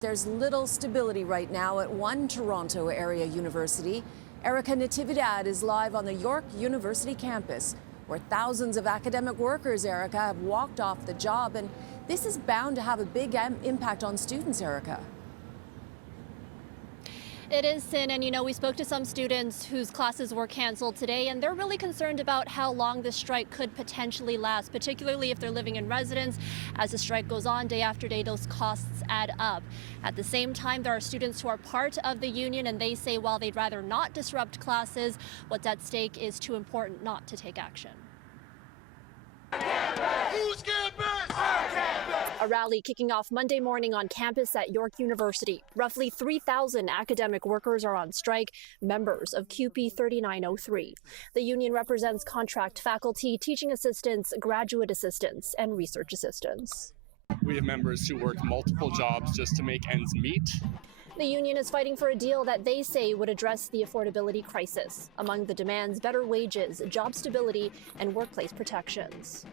There's little stability right now at one Toronto area university. Erica Natividad is live on the York University campus, where thousands of academic workers, Erica, have walked off the job. And this is bound to have a big impact on students, Erica. It is, Sin, and we spoke to some students whose classes were canceled today, and they're really concerned about how long this strike could potentially last, particularly if they're living in residence. As the strike goes on day after day, those costs add up. At the same time, there are students who are part of the union, and they say while they'd rather not disrupt classes, what's at stake is too important not to take action. Who's campus? Our campus! A rally kicking off Monday morning on campus at York University. Roughly 3,000 academic workers are on strike, members of CUPE 3903. The union represents contract faculty, teaching assistants, graduate assistants, and research assistants. We have members who work multiple jobs just to make ends meet. The union is fighting for a deal that they say would address the affordability crisis. Among the demands, better wages, job stability, and workplace protections.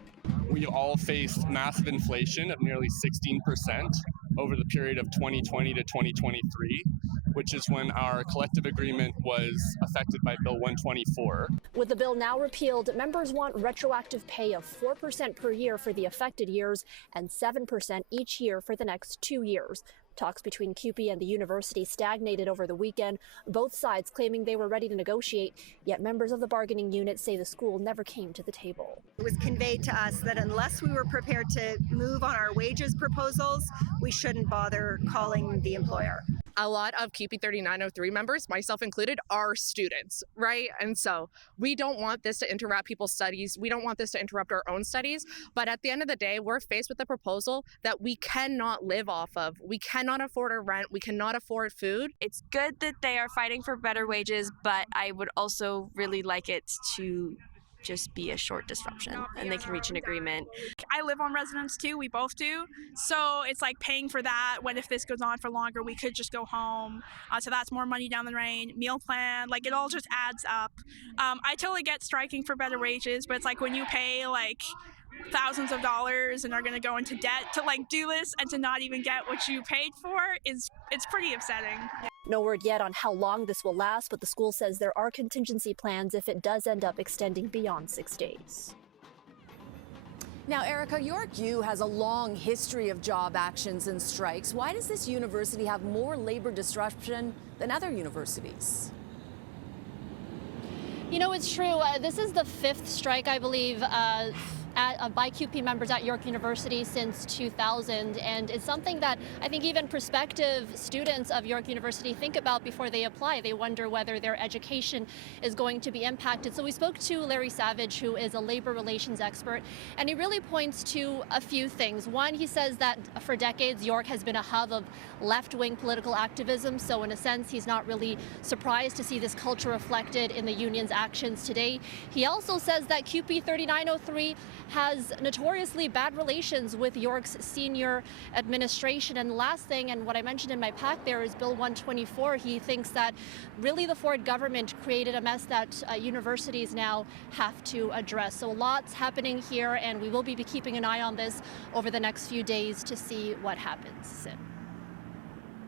We all faced massive inflation of nearly 16% over the period of 2020 to 2023, which is when our collective agreement was affected by Bill 124. With the bill now repealed, members want retroactive pay of 4% per year for the affected years and 7% each year for the next 2 years. Talks between CUPE and the university stagnated over the weekend, both sides claiming they were ready to negotiate, yet members of the bargaining unit say the school never came to the table. It was conveyed to us that unless we were prepared to move on our wages proposals, we shouldn't bother calling the employer. A lot of CUPE 3903 members, myself included, are students, right? And so we don't want this to interrupt people's studies. We don't want this to interrupt our own studies. But at the end of the day, we're faced with a proposal that we cannot live off of. We cannot afford our rent. We cannot afford food. It's good that they are fighting for better wages, but I would also really like it to just be a short disruption and they can reach an agreement. I live on residence too, we both do, so it's like paying for that when if this goes on for longer we could just go home, so that's more money down the drain. Meal plan, like it all just adds up. I totally get striking for better wages, but it's like when you pay like thousands of dollars and are going to go into debt to like do this and to not even get what you paid for it's pretty upsetting. No word yet on how long this will last, but the school says there are contingency plans if it does end up extending beyond 6 days. Now, Erica, York U has a long history of job actions and strikes. Why does this university have more labor disruption than other universities? It's true. This is the 5th strike, I believe, by CUPE members at York University since 2000, and it's something that I think even prospective students of York University think about before they apply. They wonder whether their education is going to be impacted. So we spoke to Larry Savage, who is a labor relations expert, and he really points to a few things. One, he says that for decades, York has been a hub of left-wing political activism, so in a sense, he's not really surprised to see this culture reflected in the union's actions today. He also says that CUPE 3903 has notoriously bad relations with York's senior administration. And the last thing, and what I mentioned in my pack there, is Bill 124. He thinks that really the Ford government created a mess that universities now have to address. So lots happening here, and we will be keeping an eye on this over the next few days to see what happens.